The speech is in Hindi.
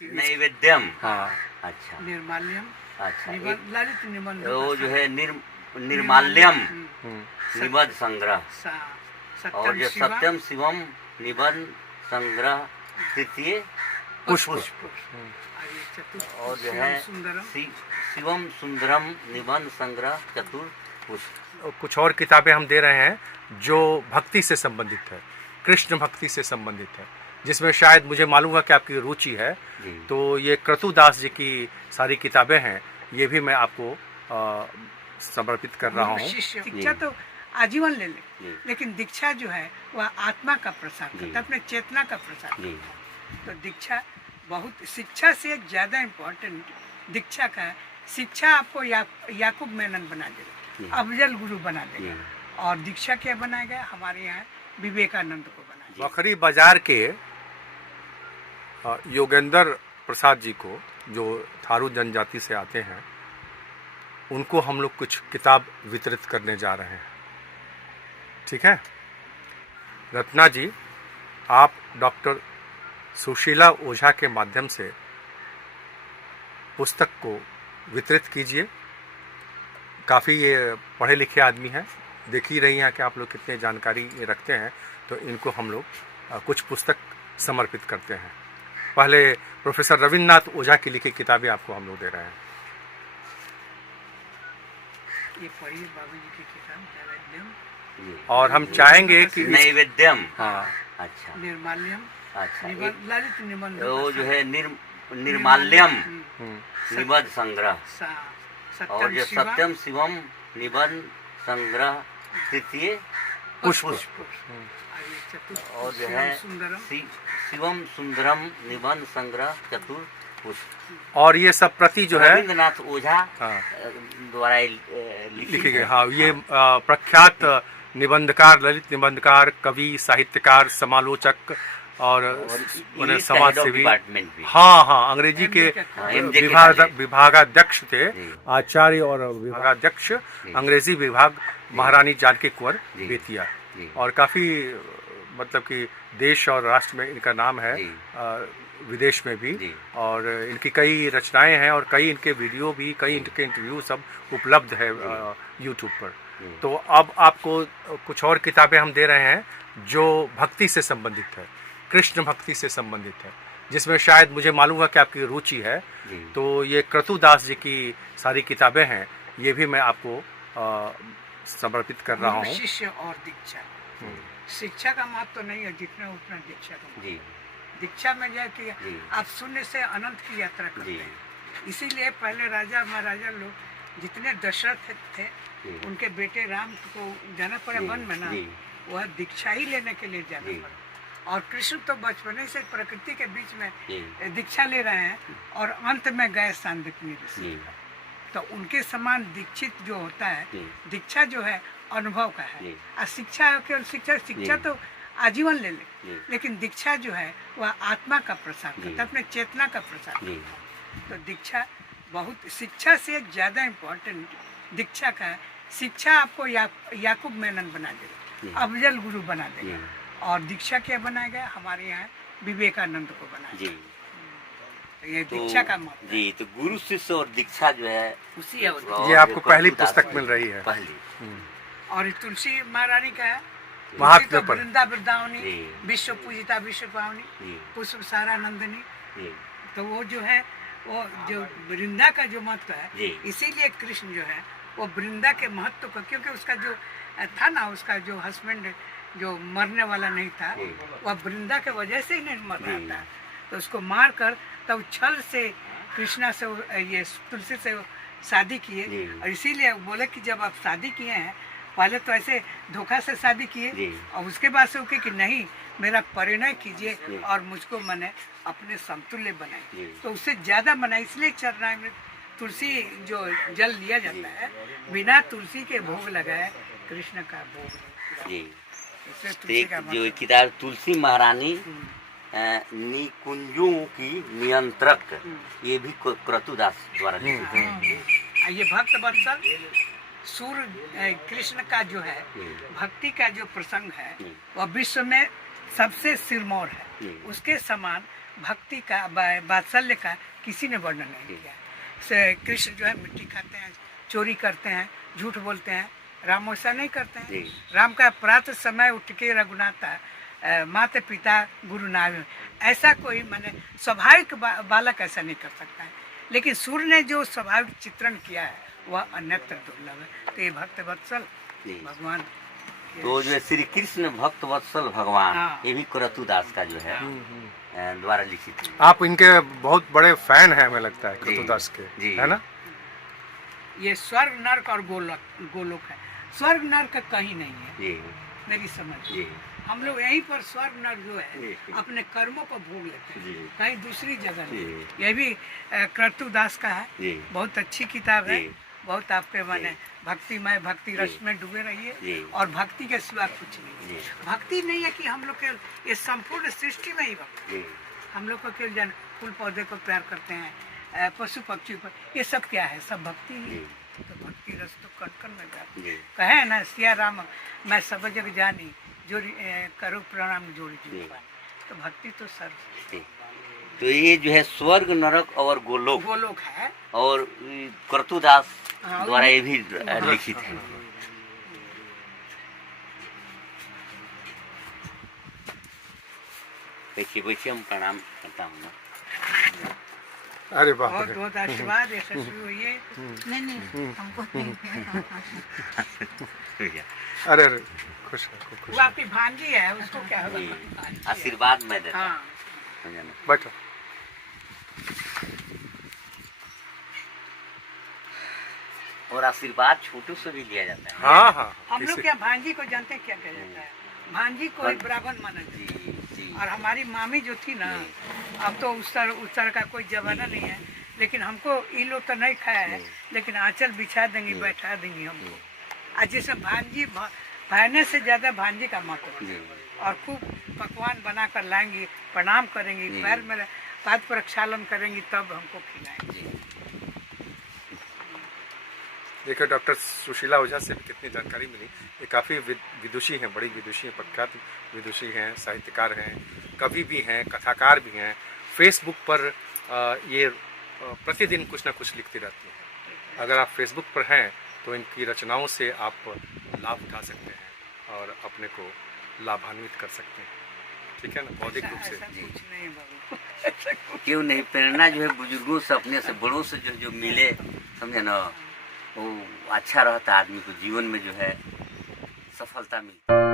नैवेद्यम। हाँ, अच्छा निर्माल्यम, अच्छा। ललित निबंध, वो जो है निर्माल्यम निबंध संग्रह, और जो सत्यम सत्यम शिवम निबंध संग्रह तृतीय पुष्प, और जो है शिवम सुंदरम निबंध संग्रह चतुर्थ पुष्प। कुछ और किताबें हम दे रहे हैं जो भक्ति से संबंधित है, कृष्ण भक्ति से संबंधित है, जिसमें शायद मुझे मालूम है कि आपकी रुचि है। तो ये क्रतुदास जी की सारी किताबें हैं, ये भी मैं आपको समर्पित कर रहा हूँ। शिक्षा तो आजीवन ले ले, लेकिन दीक्षा जो है वह आत्मा का प्रसार करता है, अपने चेतना का प्रसार करता है। तो दीक्षा बहुत, शिक्षा से ज़्यादा इम्पोर्टेंट दीक्षा का है। शिक्षा आपको याकूब मेनन बना देगा, अफजल गुरु बना देगा, और दीक्षा क्या बनाएगा? हमारे यहाँ विवेकानंद को बनाएगा। बखरी बाजार के योगेंद्र प्रसाद जी को, जो थारू जनजाति से आते हैं, उनको हम लोग कुछ किताब वितरित करने जा रहे हैं। ठीक है रत्ना जी, आप डॉक्टर सुशीला ओझा के माध्यम से पुस्तक को वितरित कीजिए। काफ़ी ये पढ़े लिखे आदमी हैं, देख ही रही हैं कि आप लोग कितने जानकारी रखते हैं। तो इनको हम लोग कुछ पुस्तक समर्पित करते हैं। पहले प्रोफेसर रविन्द्रनाथ ओझा की लिखी किताबें आपको हम लोग दे रहे हैं। ये पढ़िए बाबू जी की किताब नैवेद्यम, और हम चाहेंगे कि नैवेद्यम। हाँ, अच्छा निर्माल्यम, अच्छा। ललित निबंध, वो जो है निर्माल्यम निबंध संग्रह, और जो सत्यम शिवम निबंध संग्रह तृतीय पुष्प, और जो है शिवम सुंदरम निबंध संग्रह चतुर्थ पुष्प। और ये सब प्रति जो है रविन्द्रनाथ ओझा द्वारा लिखी गई। हाँ, ये प्रख्यात निबंधकार, ललित निबंधकार, कवि, साहित्यकार, समालोचक और समाज सेवी। हाँ, अंग्रेजी के विभागाध्यक्ष थे, आचार्य और विभागाध्यक्ष अंग्रेजी विभाग, महारानी जानकी कुंवर बेतिया। और काफ़ी मतलब कि देश और राष्ट्र में इनका नाम है, विदेश में भी। और इनकी कई रचनाएं हैं, और कई इनके वीडियो भी, कई इनके इंटरव्यू सब उपलब्ध है यूट्यूब पर। तो अब आपको कुछ और किताबें हम दे रहे हैं जो भक्ति से संबंधित है, कृष्ण भक्ति से संबंधित है, जिसमें शायद मुझे मालूम है कि आपकी रुचि है। तो ये क्रतुदास जी की सारी किताबें हैं, ये भी मैं आपको समर्पित कर रहा हूँ। शिष्य और दीक्षा, शिक्षा का महत्व तो नहीं है जितना उतना दीक्षा का महत्व। दीक्षा में यह कि आप शून्य से अनंत की यात्रा करते हैं। इसीलिए पहले राजा महाराजा लोग जितने दशरथ थे, उनके बेटे राम को जाना पड़ा वन में ना, वह दीक्षा ही लेने के लिए जाना पड़ा। और कृष्ण तो बचपने से प्रकृति के बीच में दीक्षा ले रहे हैं, और अंत में गए सांदीपनि ऋषि। तो उनके समान दीक्षित जो होता है, दीक्षा जो है अनुभव का है। और शिक्षा केवल शिक्षा तो आजीवन ले ले, लेकिन दीक्षा जो है वह आत्मा का प्रसार करता है, अपने चेतना का प्रसार करता है। तो दीक्षा बहुत, शिक्षा से ज़्यादा इम्पोर्टेंट दीक्षा का है। शिक्षा आपको याकूब मेनन बना देगा, अफजल गुरु बना देगा, और दीक्षा क्या बनाएगा? हमारे यहाँ विवेकानंद को बनाएगा। ये दीक्षा का महत्व जी। तो गुरु शिष्य और दीक्षा जो है उसी ये आपको पहली पुस्तक मिल रही है, पहली। और तुलसी महारानी का है महात्मा पर वृंदा वृंदावनी, विश्व पूजिता विश्व पावनी, पुष्प सारा नंदनी। तो वो जो है, वो जो वृंदा का जो महत्व है, इसीलिए कृष्ण जो है वो वृंदा के महत्व को, क्योंकि उसका जो था ना, उसका जो हस्बैंड जो मरने वाला नहीं था, वह वृंदा के वजह से ही नहीं मर रहा था। तो उसको मार कर तब छल से कृष्णा से ये तुलसी से शादी किए। और इसीलिए बोले कि जब आप शादी किए हैं, पहले तो ऐसे धोखा से शादी किए, और उसके बाद से कि नहीं, मेरा परिणय कीजिए और मुझको मैंने अपने समतुल्य बनाए। तो उससे ज़्यादा बनाए, इसलिए चरणामृत में तुलसी जो जल लिया जाता है, बिना तुलसी के भोग लगाए कृष्ण का भोग। जो किताब तुलसी महारानी निकुंजों की नियंत्रक, ये भी क्रतुदास द्वारा ये भक्त वत्सल सूर्य कृष्ण का जो है भक्ति का जो प्रसंग है, वह विश्व में सबसे सिरमौर है। उसके समान भक्ति का वात्सल्य का किसी ने वर्णन नहीं किया। कृष्ण जो है मिट्टी खाते हैं, चोरी करते हैं, झूठ बोलते हैं, राम ऐसा नहीं करते हैं। राम का प्रातः समय उठ के रघुनाथा माता पिता गुरु नाम, ऐसा कोई माने स्वाभाविक बालक ऐसा नहीं कर सकता है। लेकिन सूर्य ने जो स्वाभाविक चित्रण किया है वह अन्यत्र दुर्लभ है। तो ये भक्त वत्सल भगवान, तो जो है श्री कृष्ण भक्त वत्सल भगवान, ये भी क्रतुदास का जो है द्वारा लिखित है। आप इनके बहुत बड़े फैन हैं, हमें लगता है क्रतुदास के, है ना? ये स्वर्ग नर्क और गोलोक है। स्वर्ग नर्क कहीं नहीं है मेरी समझ। हम लोग यहीं पर स्वर्ग नर्क जो है अपने कर्मों को भोग लेते हैं, कहीं दूसरी जगह नहीं। ये भी क्रतुदास का है, बहुत अच्छी किताब है। बहुत आपके माने भक्तिमय, भक्ति रस में डूबे रहिए और भक्ति के सिवा कुछ नहीं। भक्ति नहीं है कि हम लोग के ये संपूर्ण सृष्टि में ही भक्ति, हम लोग को केवल जन फूल पौधे को प्यार करते हैं, पशु पक्षी को, ये सब क्या है? सब भक्ति ही। तो भक्ति रस तो कण कण में जाती है। कहे ना सिया राम मैं सब जग जानी, जोड़ी करो प्रणाम जोड़ी जी। तो भक्ति तो सर्व। तो ये जो है स्वर्ग नरक और गोलोक है और क्रतुदास द्वारा ये भी लिखित है। बैठिए हम प्रणाम करता हूँ ना। अरे बाप रे, बहुत बहुत आशीर्वाद, यशस्वी होइए। नहीं हमको नहीं। अरे अरे खुश रखो, खुश वो आपकी भांजी है, उसको क्या होगा? आशीर्वाद मैं देता हूँ। हाँ बैठो। और आशीर्वाद छोटू से भी लिया जाता है। हाँ हाँ, हम लोग क्या भांजी को जानते हैं क्या कहा जाता है? भांजी को एक ब्राह्मण माना जाता है। और हमारी मामी जो थी ना, अब तो उस तरह का कोई जमाना नहीं है, लेकिन हमको ये लोग तो नहीं खाया है, लेकिन आंचल बिछा देंगी, बैठा देंगी हमको। आज जैसे भांजी भाने से ज्यादा भांजी का महत्व है। और खूब पकवान बना कर लाएंगी, प्रणाम करेंगी, पैर में पाद प्रक्षालन करेंगी, तब हमको खिलाएंगी। देखिए डॉक्टर सुशीला ओझा से भी कितनी जानकारी मिली। ये काफ़ी विदुषी हैं, बड़ी विदुषी हैं, प्रख्यात विदुषी हैं, साहित्यकार हैं, कवि भी हैं, कथाकार भी हैं। फेसबुक पर ये प्रतिदिन कुछ ना कुछ लिखती रहती हैं। अगर आप फेसबुक पर हैं तो इनकी रचनाओं से आप लाभ उठा सकते हैं और अपने को लाभान्वित कर सकते हैं। ठीक है ना, बौद्धिक रूप से। कुछ नहीं बाबू, क्यों नहीं, प्रेरणा जो है बुजुर्गों से, अपने से बड़ों से जो मिले, समझे ना, वो अच्छा रहता, आदमी को जीवन में जो है सफलता मिलती।